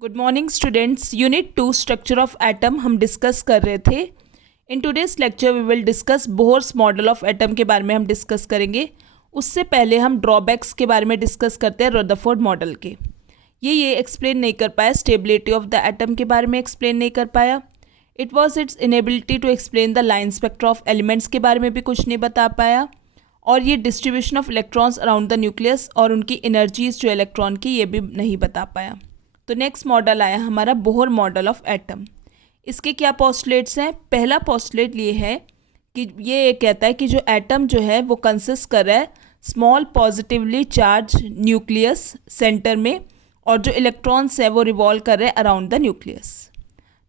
Good morning students. Unit 2 structure of atom हम discuss कर रहे थे। In today's lecture we will discuss Bohr's model of atom के बारे में हम डिस्कस करेंगे। उससे पहले हम ड्रॉबैक्स के बारे में डिस्कस करते हैं रदरफोर्ड मॉडल के। ये एक्सप्लेन नहीं कर पाया, स्टेबिलिटी ऑफ द एटम के बारे में एक्सप्लेन नहीं कर पाया। It was its inability to explain the line spectra of elements के बारे में भी कुछ नहीं बता पाया। और ये distribution of electrons around the nucleus और उनकी एनर्जीज जो इलेक्ट्रॉन की, ये भी नहीं बता पाया। तो नेक्स्ट मॉडल आया हमारा बोहर मॉडल ऑफ एटम। इसके क्या पोस्टुलेट्स हैं? पहला पोस्टुलेट ये है कि ये कहता है कि जो एटम जो है वो कंसिस्ट कर रहा है small positively charge nucleus centre में, और जो इलेक्ट्रॉन्स है वो रिवॉल्व कर रहे हैं around the nucleus.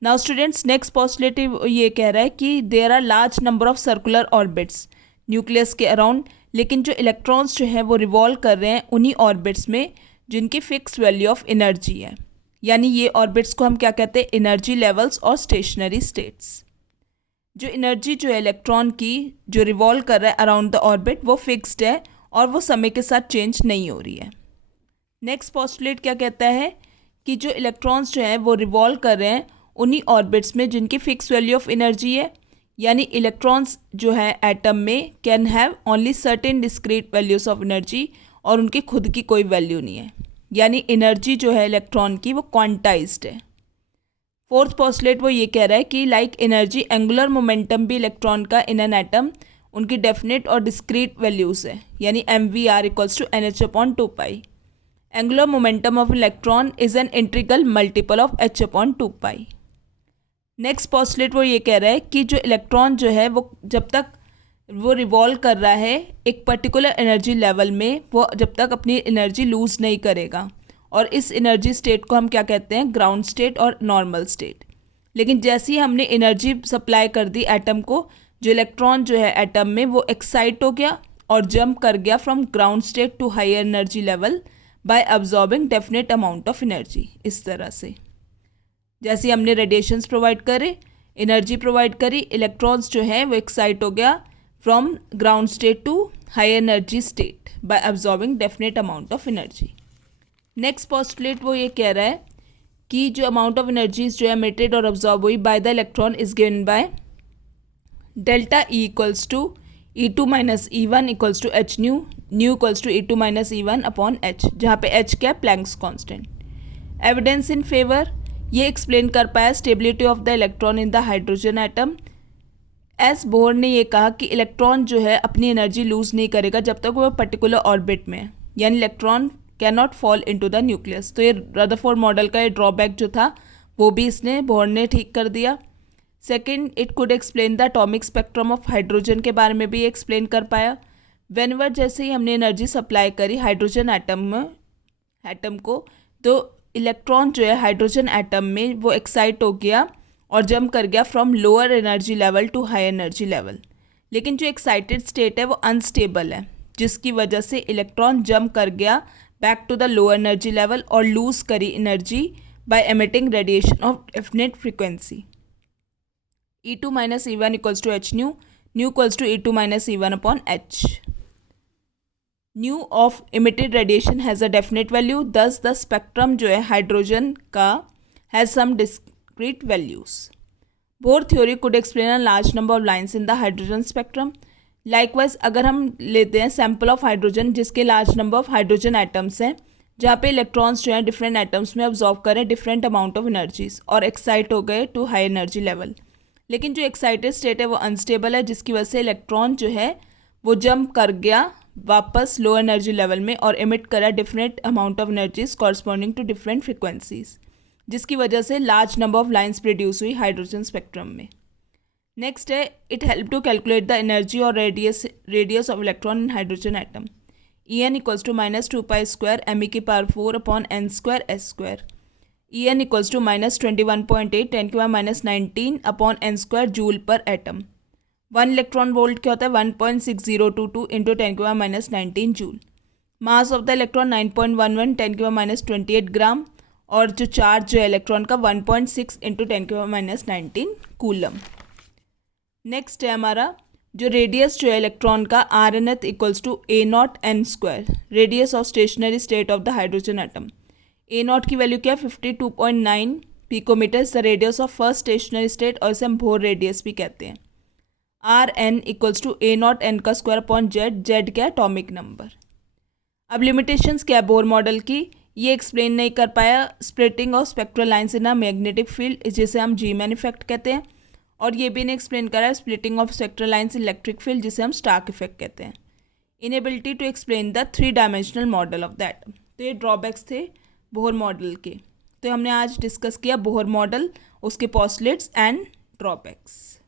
Now students, next postulate ये कह रहा है कि there are large number of circular orbits nucleus के अराउंड, लेकिन जो इलेक्ट्रॉन्स जो है वो रिवॉल्व कर रहे हैं उन्हीं ऑर्बिट्स में जिनकी फिक्स वैल्यू ऑफ एनर्जी है। यानी ये ऑर्बिट्स को हम क्या कहते हैं? एनर्जी लेवल्स और स्टेशनरी स्टेट्स। जो एनर्जी जो है इलेक्ट्रॉन की जो रिवॉल्व कर रहा है अराउंड द ऑर्बिट वो फिक्स्ड है और वो समय के साथ चेंज नहीं हो रही है। नेक्स्ट पोस्टुलेट क्या कहता है कि जो इलेक्ट्रॉन्स जो हैं वो रिवॉल्व कर रहे हैं उन्हीं ऑर्बिट्स में जिनकी फिक्स वैल्यू ऑफ एनर्जी है। यानी इलेक्ट्रॉन्स जो है एटम में can have only certain discrete values of energy और उनकी खुद की कोई वैल्यू नहीं है। यानी एनर्जी जो है इलेक्ट्रॉन की वो क्वांटाइज्ड है। फोर्थ पोस्टुलेट वो ये कह रहा है कि लाइक एनर्जी, एंगुलर मोमेंटम भी इलेक्ट्रॉन का इन एन एटम उनकी डेफिनेट और डिस्क्रीट वैल्यूज है। यानी MV = NH/2π। Angular momentum of electron is an integral multiple of H/2π। Next postulate वो ये कह रहा है कि जो इलेक्ट्रॉन जो है वो जब तक वो रिवॉल्व कर रहा है एक पर्टिकुलर एनर्जी लेवल में, वो जब तक अपनी एनर्जी लूज़ नहीं करेगा। और इस एनर्जी स्टेट को हम क्या कहते हैं? ग्राउंड स्टेट और नॉर्मल स्टेट। लेकिन जैसे ही हमने एनर्जी सप्लाई कर दी एटम को, जो इलेक्ट्रॉन जो है एटम में वो एक्साइट हो गया और जंप कर गया from ground state to higher energy level by absorbing definite amount of energy. इस तरह से जैसे हमने रेडिएशंस प्रोवाइड करे, एनर्जी प्रोवाइड करी, इलेक्ट्रॉन्स जो है वो एक्साइट हो गया from ground state to higher energy state by absorbing definite amount of energy. Next postulate वो ये कह रहा है कि जो amount of energies जो emitted और absorb हुई by the electron is given by delta E equals to E2 minus E1 equals to h nu, nu equals to E2 minus E1 upon h, जहाँ पे h क्या है? Planck's constant. Evidence in favor ये explain कर पाया stability of the electron in the hydrogen atom। S Bohr ने ये कहा कि इलेक्ट्रॉन जो है अपनी एनर्जी लूज़ नहीं करेगा जब तक वो पर्टिकुलर ऑर्बिट में है, यानी electron can not fall into the nucleus. तो ये रदरफोर्ड मॉडल का ये ड्रॉबैक जो था वो भी इसने बोहर ने ठीक कर दिया। Second, it could explain the atomic spectrum of hydrogen के बारे में भी एक्सप्लेन कर पाया। व्हेनेवर जैसे ही हमने एनर्जी सप्लाई करी हाइड्रोजन एटम को, तो इलेक्ट्रॉन जो है हाइड्रोजन एटम में वो एक्साइट हो गया और जंप कर गया from lower energy level to high energy level. लेकिन जो एक्साइटेड स्टेट है वो अनस्टेबल है, जिसकी वजह से इलेक्ट्रॉन जंप कर गया back to the lower energy level और लूज करी energy by emitting radiation of definite frequency. E2 minus E1 equals to h nu, nu equals to E2 minus E1 upon h. Nu of emitted radiation has a definite value, thus the spectrum जो है hydrogen का has some discrete values. Bohr theory could explain a large number of lines in the hydrogen spectrum. Likewise, अगर हम लेते हैं sample of hydrogen जिसके large number of hydrogen atoms हैं, जहाँ पे इलेक्ट्रॉन्स जो हैं डिफरेंट एटम्स में ऑब्जॉर्व करें डिफरेंट अमाउंट ऑफ एनर्जीज और एक्साइट हो गए टू हाई एनर्जी लेवल। लेकिन जो एक्साइटेड स्टेट है वो अनस्टेबल है, जिसकी वजह से इलेक्ट्रॉन जो है वो जंप कर गया वापस लो एनर्जी लेवल में और एमिट करा different amount of energies corresponding to different frequencies, जिसकी वजह से large number of lines produce हुई हाइड्रोजन स्पेक्ट्रम में। नेक्स्ट है, it help to calculate the energy और radius of electron in hydrogen atom. En equals to -2π square me⁴ upon n² s²। En equals to -21.8 10⁻⁻19 upon n² joule पर atom. 1 electron volt क्या होता है? 1.6022 into 10⁻⁻19 joule. Mass of the electron 9.11 10⁻⁻28 ग्राम, और जो charge जो है electron का 1.6 into 10⁻⁻19 coulomb. Next है हमारा जो रेडियस जो है इलेक्ट्रॉन का RnH equals to A0 n², radius of stationary state of the hydrogen atom. A naught की वैल्यू क्या है 52.9 picometres the radius of first stationary state, और इसे हम बोहर रेडियस भी कहते हैं। R N equals to A naught N का स्क्वायर अपॉन जेड, जेड क्या एटॉमिक नंबर। अब लिमिटेशंस क्या है बोहर मॉडल की, ये एक्सप्लेन नहीं कर पाया splitting of spectral lines in a magnetic field, जिसे हम जी मैन इफेक्ट कहते हैं, और ये भी नहीं एक्सप्लेन करा है splitting of spectral lines in electric field, जिसे हम स्टार्क इफेक्ट कहते हैं। Inability to explain the 3 dimensional model of that, तो ये ड्रॉबैक्स थे बोहर मॉडल के। तो हमने आज डिस्कस किया बोहर मॉडल, उसके पोस्टलेट्स एंड ड्रॉबैक्स।